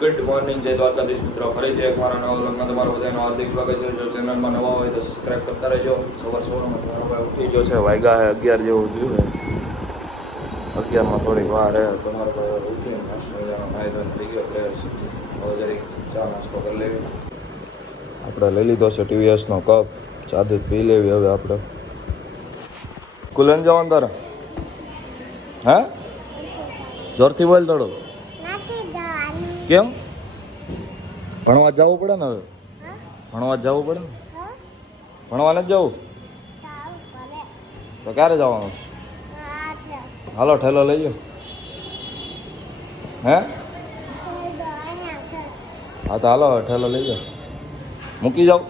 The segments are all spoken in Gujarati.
ગુડ મોર્નિંગ, જય દ્વારકાધીશ મિત્રો. ફરીથી એક મારા નવા વ્લોગમાં તમારું બધાનું હાર્દિક સ્વાગત છે. જો ચેનલમાં નવા હોય તો સબસ્ક્રાઈબ કરતા રહેજો. સવારમાં તમારો ભાઈ ઉઠી ગયો છે, વાગ્યા છે 11 જેવું થયું છે. 11માં થોડીક વાર હે. તમારો ભાઈ ઉઠીને નાસ્તો નાહી ધોઈને થઈ ગયો ફ્રેશ. હવે જરીક ચા નાસ્તો કરી લેવી. આપણે લઈ લીધો છે ટીવીએસનો કપ, ચા દૂધ પી લેવી. હવે આપણે કુલન જવાનું તારે? હે? જોરથી બોલ થોડું. કેમ? ભણવા જવું પડે ને હવે? ભણવા જવું પડે ને? ભણવા નથી જવું તો ક્યારે જવાનું? હાલો ઠેલો લઈ જાઓ. હે? હા તો હાલો ઠેલો લઈ જાઓ. મૂકી જાઓ.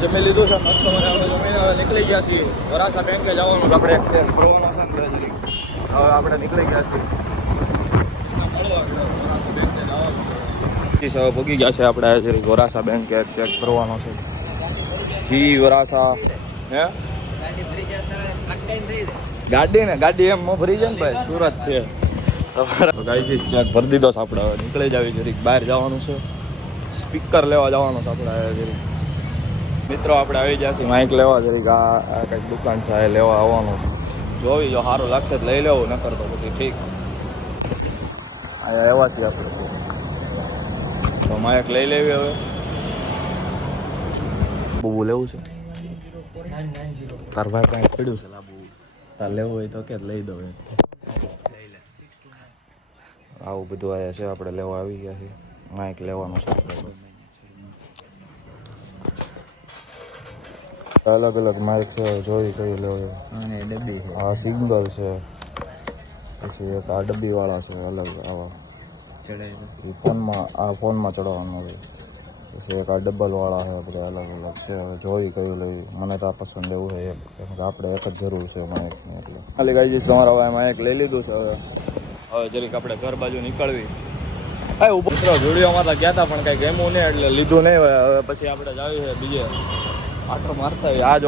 જમી લીધું છે મસ્ત મજાનું. જમીને હવે નીકળી ગયા છીએ. વરાસા બેંકે જવાનું છે આપણે. એક્સચેન્જ કરવાનો છે ને જરી. હવે આપણે નીકળી ગયા છીએ. હવે પગી ગયા છે આપણે જરી વરાસા બેંકે ચેક કરવાનો છે. જી વરાસા હે ગાડી એમ ભરી જાય ને ભાઈ. સુરત છે તમારા ગાડી ચેક ભરી દીધો છે આપણે. હવે નીકળી જાવી જરીક બહાર જવાનું છે. સ્પીકર લેવા જવાનું છે આપણે જરીક. મિત્રો આપણે આવી જશે માઇક લેવા જરીક. આ કંઈક દુકાન છે એ લેવા આવવાનું. જોવી જો સારું લાગશે તો લઈ લેવું, ન કરતો પછી ઠીક. અહીંયા એવા છીએ આપણે તો માઇક લઈ લેવી. હવે બહુ લેવું છે તાર ભાઈ કાંઈ પડ્યું છે લાબુ. તાર લેવું હોય તો કે લઈ દો. આવું બધું આવ્યા છે. આપણે લેવા આવી ગયા છીએ. માઇક લેવાનું છે આપણે. અલગ અલગ માઇક છે, જોઈ કઈ લેવું. ડબ્બી છે, આ સિંગલ છે. પછી એક આ ડબ્બી વાળા છે અલગ. આવા ફોનમાં ચડાવવાનું છે. પછી એક આ ડબલ વાળા છે. બધા અલગ અલગ છે. હવે જોઈ કયું લઈ. મને તો આ પસંદ એવું છે આપણે એક જ જરૂર છે માઇકની. એટલે ખાલી ગાઈ જઈશ તમારા ભાઈ માઇક લઈ લીધું છે. હવે જરીક આપણે ઘર બાજુ નીકળવી. હા ઉપર જોડીઓમાં તો ગયા હતા પણ કંઈ ગેમું નહીં એટલે લીધું નહીં. હવે પછી આપણે જાવી છે બીજે આટો મારતા હોય. આ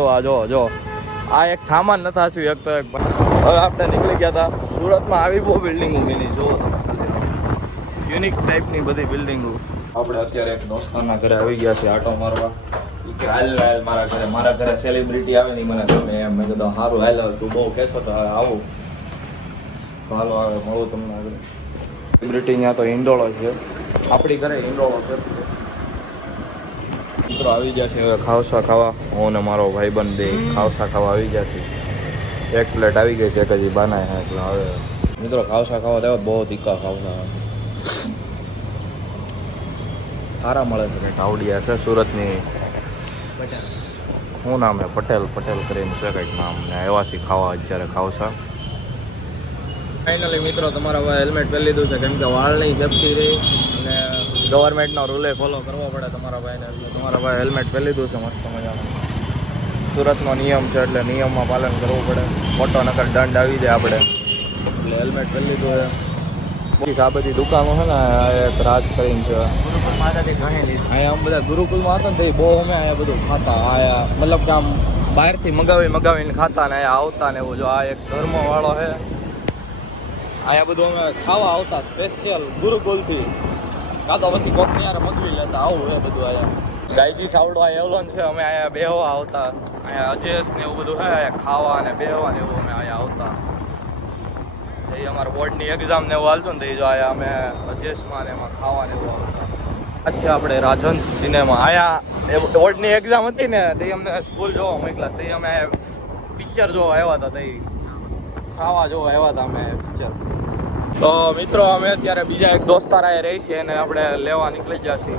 આ એક સામાન નથી આસ્યું એક તો એક. હવે આપણે નીકળી ગયા હતા. સુરતમાં આવી બહુ બિલ્ડિંગો બની. જુઓ યુનિક ટાઈપની બધી બિલ્ડિંગો. આપણે અત્યારે એક દોસ્તારના ઘરે આવી ગયા છીએ આટો મારવા. એ કે હાલ મારા ઘરે સેલિબ્રિટી આવે ને મને ગમે એમ. મેં કીધું સારું હાલ, તું બહુ કહેશો તો આવું તો હાલો આવે મળું તમને આગળ. સેલિબ્રિટી ત્યાં તો ઈંડોળો છે. આપણી ઘરે ઈંડોળો છે. મિત્રો આવી ગયા છે હવે ખાવસા ખાવા. હું ને મારો ભાઈબંધ બે ખાવસા ખાવા આવી ગયા છે. એક પ્લેટ આવી ગઈ છે, એક હજી બનાય છે. એટલે હવે મિત્રો ખાવસા ખાવા દેવા બહુ તીખા ખાવસા સારા મળે છે. કંઈક આવડિયા છે સુરતની. શું નામ છે? પટેલ કરીને છે કંઈક નામ. ને એવા સી ખાવા અત્યારે ખાવસા. ફાઇનલી મિત્રો તમારા ભાઈ હેલ્મેટ પહેરી લીધું છે કેમ કે વાળની સેફટી રહી અને ગવર્મેન્ટનો રૂલે ફોલો કરવો પડે તમારા ભાઈને. એટલે તમારા ભાઈ હેલ્મેટ પહેરી લીધું છે મસ્ત મજાનું. સુરતનો નિયમ છે એટલે નિયમમાં પાલન કરવું પડે. મોટો નકર દંડ આવી જાય આપણે. એટલે હેલ્મેટ પહેરી લીધું છે. આ બધી દુકાનો છે ને એક રાજ કરીને છે. અહીંયા આમ બધા ગુરુકુલમાં હતા ને તો એ બહુ અમે અહીંયા બધું ખાતા. આયા મતલબ કે આમ બહારથી મગાવીને ખાતા ને અહીંયા આવતા ને એવું. જો આ એક ધર્મવાળો છે. અહીંયા બધું અમે ખાવા આવતા સ્પેશિયલ ગુરુકુલથી. કાં તો પછી કોકની યાર મગવી લેતા. આવું છે બધું અહીંયા. ગાયજી સાવડો આ એવલોન છે. અમે અહીંયા બેહવા આવતા. અહીંયા અજેસ ને એવું બધું છે. અહીંયા ખાવા અને બેહવા ને એવું અમે અહીંયા આવતા. એ અમારા બોર્ડની એક્ઝામ ને એવું હાલતું ને તો એ જો અહીંયા અમે અજેસમાં ને એમાં ખાવા ને એવું આવતા. પછી આપણે રાજહંસ સિનેમા અહીંયા બોર્ડની એક્ઝામ હતી ને તે અમને સ્કૂલ જોવા મોકલા. તે અમે પિક્ચર જોવા આવ્યા હતા. તે સાવા જોવા આવ્યા હતા અમે પિક્ચર. તો મિત્રો અમે અત્યારે બીજા એક દોસ્તાર અહીંયા રહી છે અને આપણે લેવા નીકળી ગયા છીએ.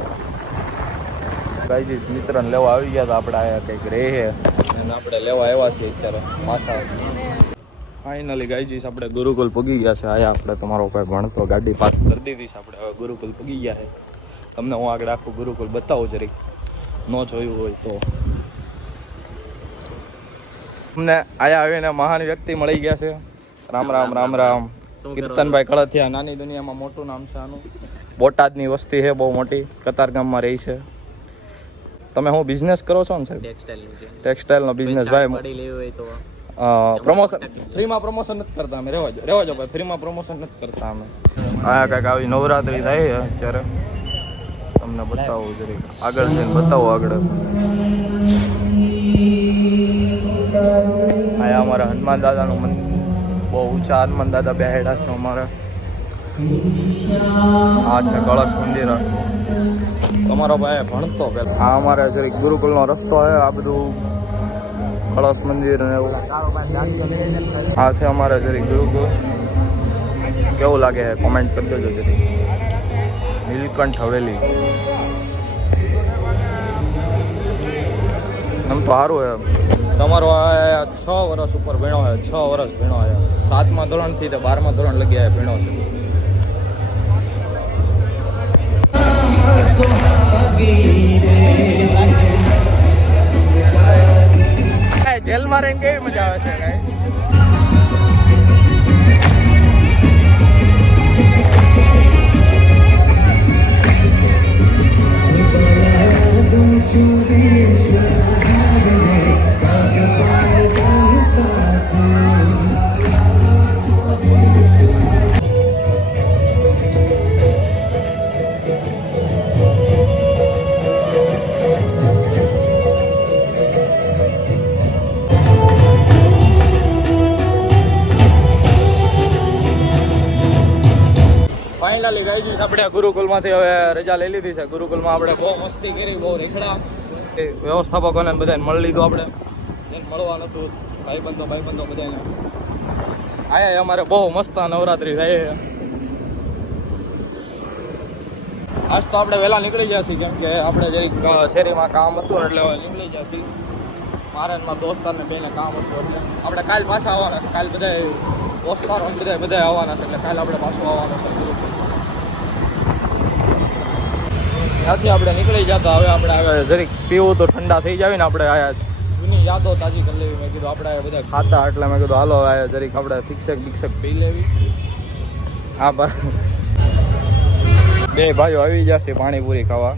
ગાઈજીસ મિત્રને લેવા આવી ગયા હતા. આપણે અહીંયા કંઈક રહે છે અને આપણે લેવા આવ્યા છીએ અત્યારે પાછા. ફાઇનલી ગાઈજીસ આપણે ગુરુકુલ પગી ગયા છે. આયા આપણે તમારો કોઈ ભણતો ગાડી પાર્ક કરી દીધી છે. આપણે હવે ગુરુકુલ પગી ગયા છે. તમને હું આગળ આખું ગુરુકુલ બતાવું જરીક ન જોયું હોય તો. અમને આયા આવીને મહાન વ્યક્તિ મળી ગયા છે. રામ રામ. કીર્તનભાઈ કળથિયા. નાની દુનિયામાં મોટું નામ છે આનું. બોટાદની વસ્તી છે બહુ મોટી. કતારગામમાં રહી છે. તમે હું બિઝનેસ કરો છો ને સાહેબ? ટેક્સટાઇલનો બિઝનેસ ભાઈ. પ્રમોશન ફ્રીમાં પ્રમોશન નથી કરતા અમે. રહેવા જો ભાઈ, ફ્રીમાં પ્રમોશન નથી કરતા અમે. આ કાંઈક આવી નવરાત્રી થાય છે અત્યારે, તમને બતાવું જરીક આગળ જઈને બતાવો આગળ. આ અમારા હનુમાન દાદાનું મંદિર, બહુ ઊંચા હનુમાન દાદા બેહેડા છે અમારા. આ છે કળશ મંદિર. તમારો ભાઈ ભણતો પેલા. આ અમારે જરીક ગુરુકુલનો રસ્તો છે. આ બધું કળશ મંદિર ને એવું. આ છે અમારે જરીક ગુરુકુલ. કેવું લાગે છે કોમેન્ટ કરી દેજો જરીક. નીલકંઠ હવેલી એમ તો સારું એમ. તમારો આ 6 વર્ષ ઉપર ભણ્યો છે, 6 વર્ષ ભણ્યો છે. 7મા ધોરણથી તે 12મા ધોરણ લગી ભણ્યો છે. જેલમાં રહીને કેવી મજા આવે છે કાંઈ? ફાઇનલી ગાઈઝ આપણે ગુરુકુલમાંથી હવે રજા લઈ લીધી છે. ગુરુકુલમાં આપણે બહુ મસ્તી કરી, બહુ રેખડા. વ્યવસ્થાપકોને બધાને મળી લીધું. આપણે જેને મળવાનું હતું ભાઈબંધો બધાને આયા. અમારે બહુ મસ્ત નવરાત્રી થાય છે. આજ તો આપણે વહેલા નીકળી ગયા છીએ, કેમ કે આપણે જરીક શેરીમાં કામ હતું એટલે હવે નીકળી ગયા છીએ. મારે મારા દોસ્તારને બેને કામ હતું એટલે આપણે કાલ પાછા આવવાના છે. કાલ બધા દોસ્તારો બધા આવવાના છે એટલે કાલે આપણે પાછું આવવાનું છે. ત્યાંથી આપણે નીકળી જતા. હવે આપણે જરીક પીવું તો ઠંડા થઈ જાય ને. આપણે આયા જૂની યાદો તાજી કરી લેવી. મેં કીધું આપણે બધા ખાતા એટલે મેં કીધું હાલો આયા જરીક આપણે ફિક્સેક પી લેવી. હા બે ભાઈઓ આવી જશે પાણીપુરી ખાવા.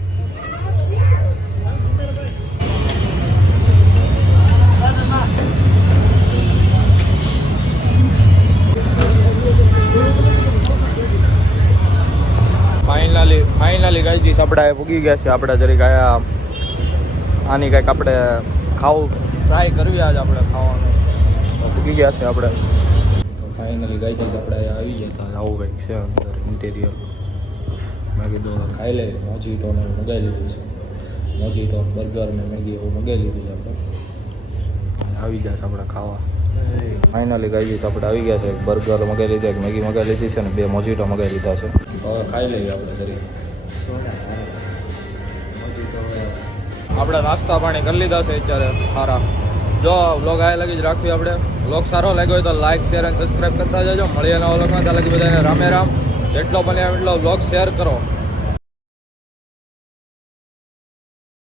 ફાઇનલી ગાઈજીસ આપણે ભૂગી ગયા છે. આપણે જરીક આયા આની કંઈક આપણે ખાવું ટ્રાય કરવી. આજ આપણે ખાવાનું ભૂગી ગયા છે આપણે. ફાઇનલી ગાઈજીસ આપણે આવી ગયા હતા. આવું કંઈક છે અંદર ઇન્ટિરિયર. મેં કીધું ખાઈ લે. મોજીટો ને મગાવી લીધું છે. મોજીટો બર્ગર ને મેગી એવું મગાવી લીધું છે આપણે. આવી ગયા છે આપણે ખાવા. ફાઇનલી ગાઈજીસ આપણે આવી ગયા છે. બર્ગર મગાવી લીધા, એક મેગી મગાવી લીધી છે ને 2 મોજીટો મગાવી લીધા છે. હવે ખાઈ લઈએ આપણે જરીક. આપણે નાસ્તા પાણી કરી લીધા છે અત્યારે સારા. જો વ્લોગ આ લગી જ રાખવી આપણે. વ્લોગ સારો લાગ્યો હોય તો લાઈક શેર અને સબસ્ક્રાઈબ કરતા જજો. મળીએ નવા વ્લોગમાં. ત્યાં લગી બધાને રામે રામ. જેટલો બને એટલો વ્લોગ શેર કરો.